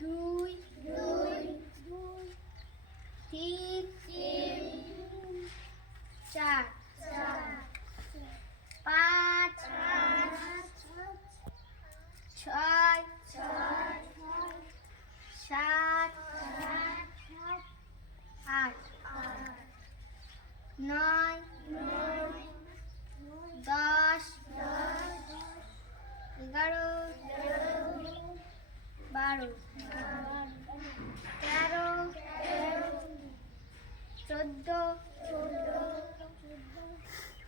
দুই তিন চার পাঁচ ছয় সাত আট নয় 10 11 12 13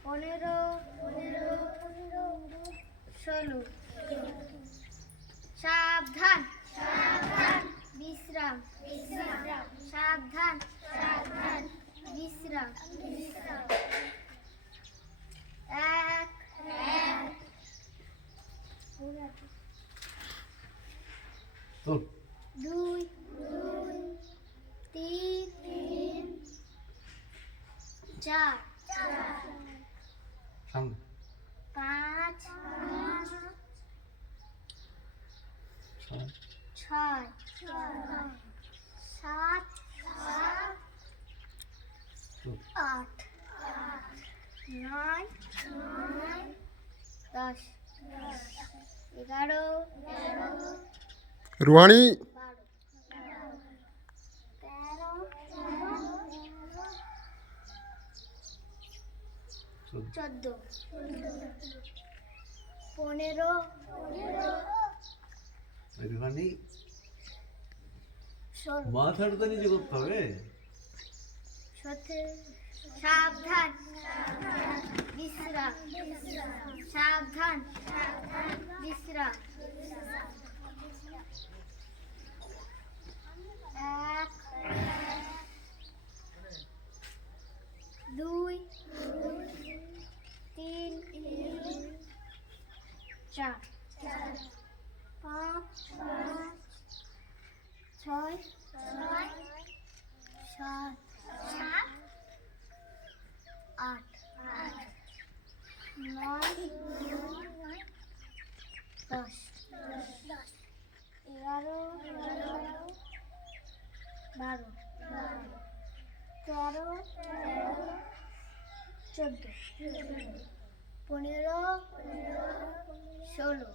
14 16 সাবধান বিশ্রাম সাবধান বিশ্রাম এক দুই তিন চার পাঁচ ছয় সাত আট নয় 10 11 রুহানি 12 13 রুহানি 16 মাথাটা তো নিচে করতে হবে। 17 সাবধান বিশ্রাম সাবধান বিশ্রাম এক দুই তিন চার পাঁচ ছয় সাত আট নয় 10 11 12 13 14 15 16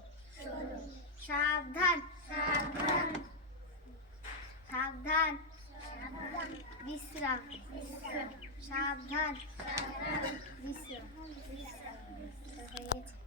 সাবধান বিশ্রাম সাবধান বিশ্রাম হয়ে গেছে।